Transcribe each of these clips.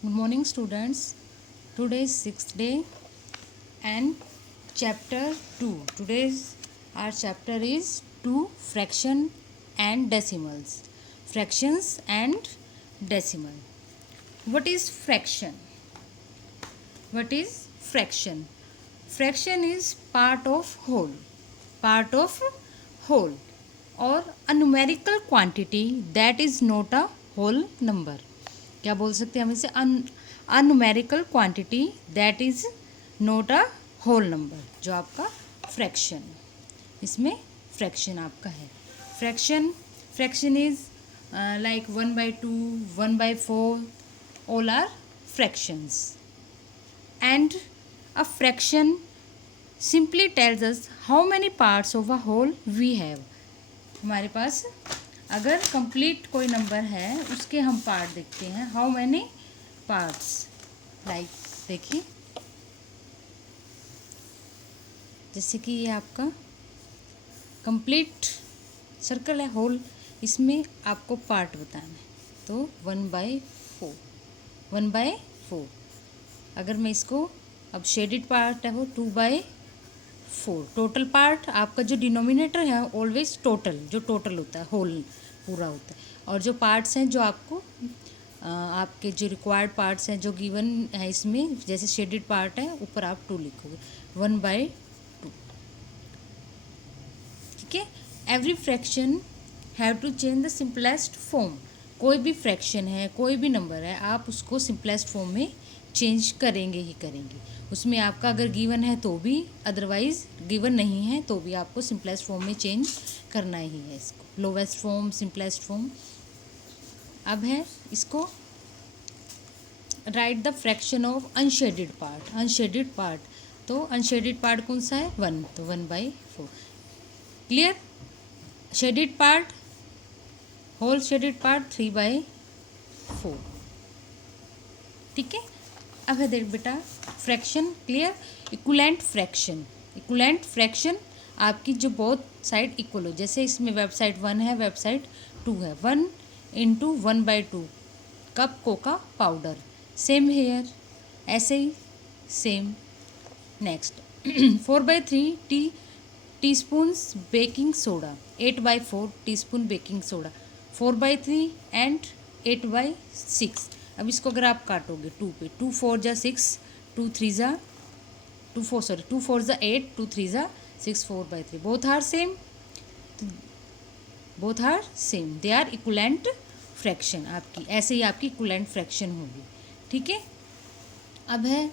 Good morning, students. Today is sixth day and chapter 2. Today's our chapter is 2 fraction and decimals. Fractions and decimal. What is fraction? What is fraction? Fraction is part of whole. Part of whole or a numerical quantity that is not a whole number. क्या बोल सकते हैं हम इसे? अनnumerical quantity that is not a whole number, जो आपका fraction, इसमें फ्रैक्शन आपका है. Fraction is like 1/2, 1/4, all are fractions. And a fraction simply tells us how many parts of a whole we have. हमारे पास अगर कंप्लीट कोई नंबर है उसके हम पार्ट देखते हैं. हाउ मैनी पार्ट्स, लाइक देखिए जैसे कि ये आपका कंप्लीट सर्कल है, होल, इसमें आपको पार्ट बताना है. तो 1/4, 1/4. अगर मैं इसको, अब शेडेड पार्ट है वो 2/4. टोटल पार्ट आपका जो डिनोमिनेटर है ऑलवेज टोटल, जो टोटल होता है होल पूरा होता है. और जो पार्ट्स हैं जो आपको आपके जो रिक्वायर्ड पार्ट्स हैं जो गिवन है इसमें, जैसे शेडेड पार्ट है ऊपर आप 2 लिखोगे, 1/2. ठीक है. Every fraction have to change the simplest form. कोई भी फ्रैक्शन है, कोई भी नंबर है, आप उसको सिंपलेस्ट फॉर्म में चेंज करेंगे ही करेंगे. उसमें आपका अगर गिवन है तो भी, अदरवाइज गिवन नहीं है तो भी आपको सिंपलेस्ट फॉर्म में चेंज करना ही है इसको. Lowest form, simplest form. अब है इसको write the fraction of unshaded part. Unshaded part, तो अनशेडेड पार्ट कौन सा है? 1, तो 1/4. Clear. Shaded part, whole shaded part 3/4. ठीक है. अब है देख बेटा fraction. Clear. Equivalent fraction. Equivalent fraction आपकी जो बोथ साइड इक्वल हो. जैसे इसमें वेबसाइट 1 है, वेबसाइट 2 है. 1 × 1/2 cup cocoa powder. Same here, ऐसे ही same. Next 4/3 teaspoons baking soda. 8/4 teaspoon baking soda. 4/3 and 8/6. अब इसको अगर आप काटोगे 2 पे, 2 4 जा 6, 2 3 जा 2 4 जा 8, 2 3 जा 6, 4/3. Both are same, both are same, they are equivalent fraction. आपकी ऐसे ही आपकी इक्वलेंट फ्रैक्शन होगी. ठीक है. अब है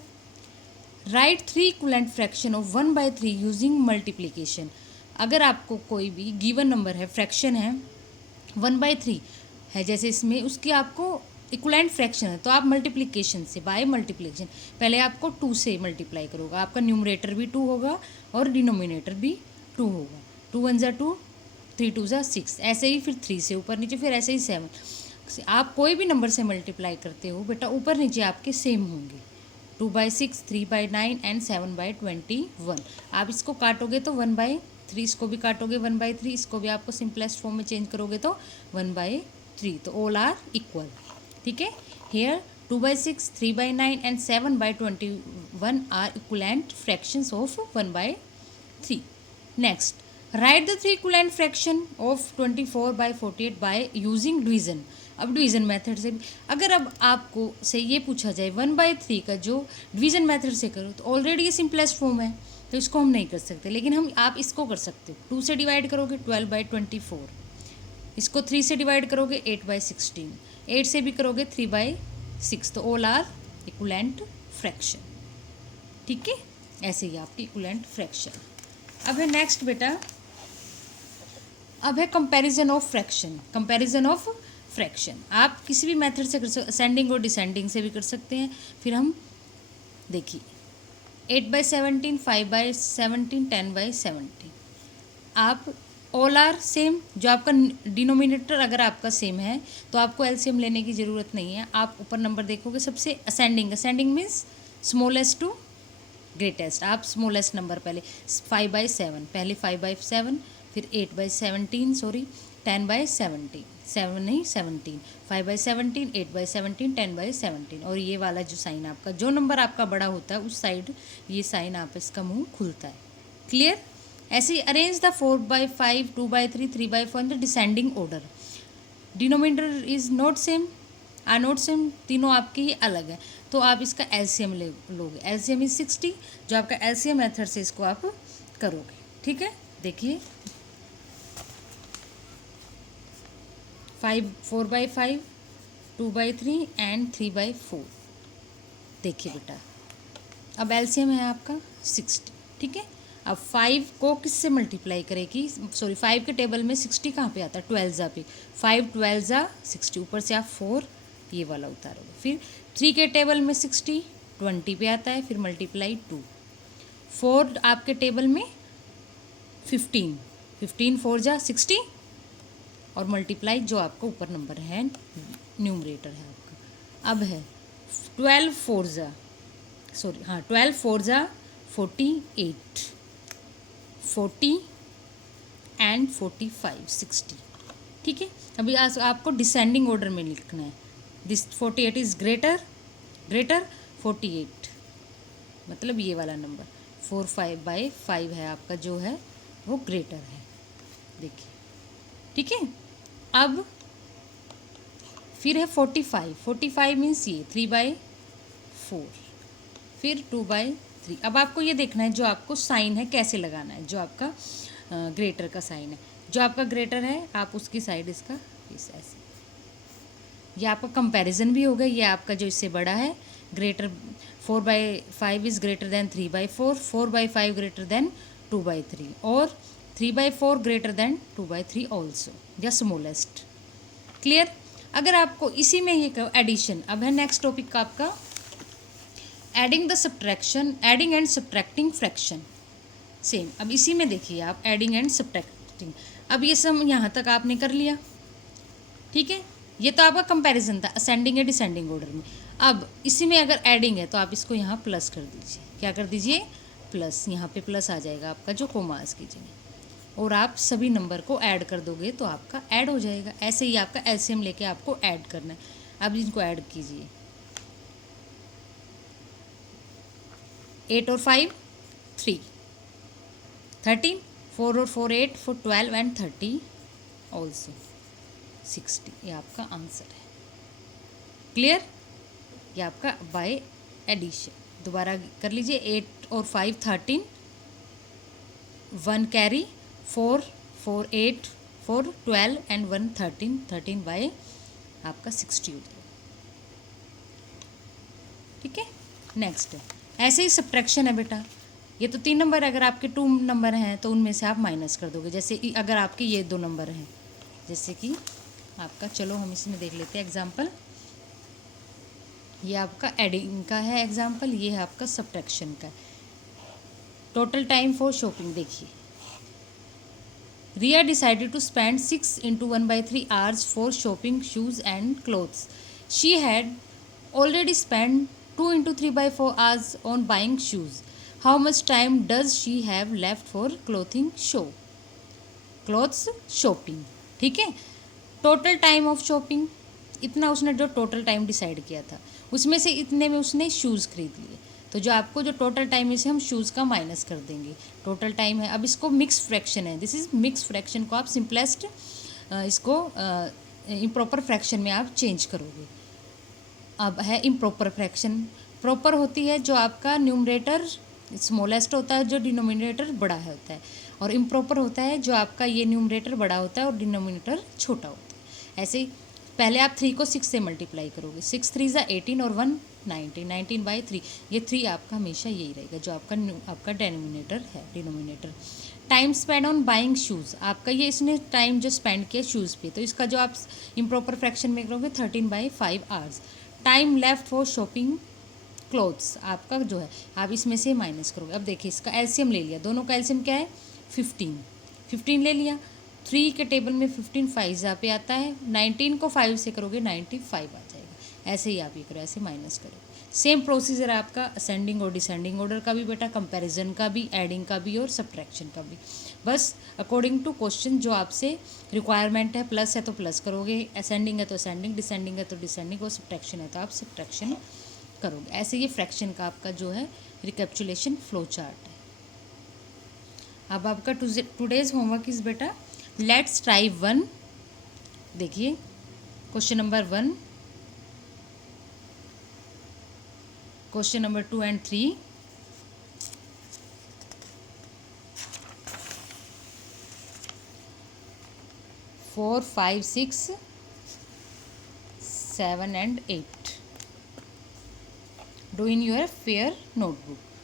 right 3 equivalent fraction of 1/3 using multiplication. अगर आपको कोई भी गिवन नंबर है, फ्रैक्शन है 1/3 है, जैसे इसमें उसकी आपको इक्वलेंट फ्रैक्शन है, तो आप मल्टीप्लिकेशन से, बाय मल्टीप्लिकेशन, पहले आपको 2 से मल्टीप्लाई करोगे. आपका न्यूमरेटर भी 2 होगा और डिनोमिनेटर भी 2 होगा. 2 1 जा 2, 3 2 जा 6, ऐसे ही फिर 3 से ऊपर नीचे, फिर ऐसे ही 7. आप कोई भी नंबर से मल्टीप्लाई करते हो बेटा, ऊपर नीचे आपके सेम होंगे. 2/6, 3/9 एंड 7/21. आप इसको काटोगे तो 1/3, इसको भी काटोगे 1/3, इसको भी आपको सिंपलेस्ट फॉर्म में चेंज करोगे तो 1/3. तो ऑल आर इक्वल. ठीक है. Here 2/6, 3/9 and 7/21 are equivalent fractions of 1/3. Next write the 3 equivalent fraction of 24/48 by using division. अब डिवीजन मेथड से, अगर अब आपको से ये पूछा जाए 1/3 का जो डिवीजन मेथड से करो, तो ऑलरेडी ये सिंपलेस्ट फॉर्म है, तो इसको हम नहीं कर सकते. लेकिन हम, आप इसको कर सकते हो. 2 से डिवाइड करोगे 12/24, इसको 3 से डिवाइड करोगे 8/16, 8 से भी करोगे 3/6. तो ऑल आर इक्वलेंट फ्रैक्शन. ठीक है. ऐसे ही आपकी इक्वलेंट फ्रैक्शन. अब है नेक्स्ट बेटा, अब है comparison of fraction. Comparison of fraction आप किसी भी मेथड से कर सकते, असेंडिंग और डिसेंडिंग से भी कर सकते हैं. फिर हम देखिए 8/17, 5/17, 10/17. आप ऑल आर सेम. जो आपका डिनोमिनेटर अगर आपका सेम है तो आपको एलसीएम लेने की ज़रूरत नहीं है. आप ऊपर नंबर देखोगे सबसे ascending. Ascending means smallest to greatest. आप स्मॉलेस्ट नंबर पहले 5/7, पहले 5/7, फिर 8/17, 10/17, 7 नहीं 17, 5/17, 8/17, 10/17। और ये वाला जो साइन आपका, जो नंबर आपका बड़ा होता है उस साइड ये साइन आप इसका मुंह खुलता है। क्लियर? ऐसे arrange the 4/5, 2/3, 3/4 in the descending order. Denominator is not same, are not same, तीनों आपके ही अलग है। तो आप इसका एलसीएम लोगे। एलसीएम इज 60, जो आपका एलसीएम मेथड से इसको आप करोगे। ठीक है, देखिए 4/5, 2/3 एंड 3/4। देखिए बेटा, अब एलसीएम है आपका 60। ठीक है, अब 5 को किससे मल्टीप्लाई करेगी, सॉरी 5 के टेबल में 60 कहाँ पे आता है, 12 पे, 5 12 60, ऊपर से आप 4 ये वाला उतारोगे। फिर 3 के टेबल में 60 20 पे आता है, फिर मल्टीप्लाई 2। 4 आपके टेबल में 15, 15 4 60 और मल्टीप्लाई जो आपका ऊपर नंबर है न्यूमरेटर है आपका। अब है 12 4 सॉरी हाँ 12 4 48, 40 एंड 45 60। ठीक है, अभी आज आपको डिसेंडिंग ऑर्डर में लिखना है। दिस 48 इज ग्रेटर 48, मतलब ये वाला नंबर 4/5 है आपका, जो है वो ग्रेटर है। देखिए, ठीक है। अब फिर है 45 मीन्स ये 3/4, फिर 2/3। अब आपको ये देखना है जो आपको साइन है कैसे लगाना है, जो आपका ग्रेटर का साइन है, जो आपका ग्रेटर है आप उसकी साइड इसका इस ऐसे, ये आपका कंपैरिजन भी होगा। ये आपका जो इससे बड़ा है greater 4/5 is greater than 3/4, 4/5 greater than 2/3 और 3/4 ग्रेटर देन 2/3 ऑल्सो, या स्मॉलेस्ट। क्लियर? अगर आपको इसी में ये एडिशन, अब है नेक्स्ट टॉपिक का आपका adding the subtraction, adding and subtracting fraction. Same अब इसी में देखिए आप एडिंग एंड सब्ट्रैक्टिंग। अब ये सब यहाँ तक आपने कर लिया। ठीक है, ये तो आपका कंपैरिजन था असेंडिंग या डिसेंडिंग ऑर्डर में। अब इसी में अगर एडिंग है तो आप इसको यहाँ प्लस कर दीजिए। क्या कर दीजिए? प्लस। यहाँ पे प्लस आ जाएगा आपका जो कोमास की जगह, और आप सभी नंबर को ऐड कर दोगे तो आपका ऐड हो जाएगा। ऐसे ही आपका एलसीएम लेके आपको ऐड करना है। अब इनको ऐड कीजिए, 8 और 5 3, 13, 4 और 4 8, 4 12 एंड 30 ऑल्सो 60। ये आपका आंसर है। क्लियर? ये आपका बाय एडिशन। दोबारा कर लीजिए, 8 और 5 13, 1 कैरी, 4 4 8, 4 12 एंड 1 13, 13 बाय आपका 60 हो गया। ठीक है, नेक्स्ट ऐसे ही सब्ट्रैक्शन है बेटा। ये तो 3 नंबर, अगर आपके 2 नंबर हैं तो उनमें से आप माइनस कर दोगे। जैसे अगर आपके ये 2 नंबर हैं, जैसे कि आपका, चलो हम इसमें देख लेते हैं एग्जाम्पल। ये आपका एडिंग का है एग्जाम्पल, ये है आपका सब्ट्रैक्शन का। टोटल टाइम फॉर शॉपिंग देखिए, Riya decided to spend 6 into 1/3 hours for shopping shoes and clothes. She had already spend 2 into 3/4 hours on buying shoes. How much time does she have left for clothes shopping? ठीक है, total time of shopping इतना उसने जो total time decide किया था, उसमें से इतने में उसने शूज़ खरीद लिए। तो जो आपको जो टोटल टाइम है, इसे हम शूज़ का माइनस कर देंगे। टोटल टाइम है। अब इसको मिक्स फ्रैक्शन है, दिस इज़ मिक्स फ्रैक्शन को आप सिंपलेस्ट इसको इम्प्रॉपर फ्रैक्शन में आप चेंज करोगे। अब है इम्प्रॉपर फ्रैक्शन। प्रॉपर होती है जो आपका न्यूमरेटर स्मॉलेस्ट होता है, जो डिनोमिनेटर बड़ा होता है, और इम्प्रॉपर होता है जो आपका ये न्यूमरेटर बड़ा होता है और डिनोमिनेटर छोटा होता है। ऐसे ही पहले आप 3 को 6 से मल्टीप्लाई करोगे, 6 3 18 और 1 19, 19/3। ये 3 आपका हमेशा यही रहेगा जो आपका डेनोमिनेटर है, denominator. Time spend on buying shoes, आपका ये इसने टाइम जो स्पेंड किया शूज़ पे, तो इसका जो आप इम्प्रॉपर फ्रैक्शन में करोगे 13/5 hours। Time left for shopping clothes, आपका जो है आप इसमें से माइनस करोगे। अब देखिए इसका एलसीएम ले लिया, दोनों का एलसीएम क्या है 15 ले लिया। 3 के टेबल में 15 5 पे आता है, 19 को 5 से करोगे 95 आ जाएगा। ऐसे ही आप ये करो, ऐसे माइनस करो। सेम प्रोसीजर है आपका असेंडिंग और डिसेंडिंग ऑर्डर का भी बेटा, कंपैरिजन का भी, एडिंग का भी और सब्ट्रैक्शन का भी। बस अकॉर्डिंग टू क्वेश्चन जो आपसे रिक्वायरमेंट है, प्लस है तो प्लस करोगे, असेंडिंग है तो असेंडिंग, डिसेंडिंग है तो डिसेंडिंग, और सब्ट्रैक्शन है तो आप सब्ट्रैक्शन करोगे। ऐसे ये फ्रैक्शन का आपका जो है रिकैप्चुलेशन फ्लो चार्ट है। अब आपका टुडेज होमवर्क इज बेटा लेट्स ट्राई 1। देखिए question number 1, question number 2 and 3, 4, 5, 6, 7 and 8. Do in your fair notebook.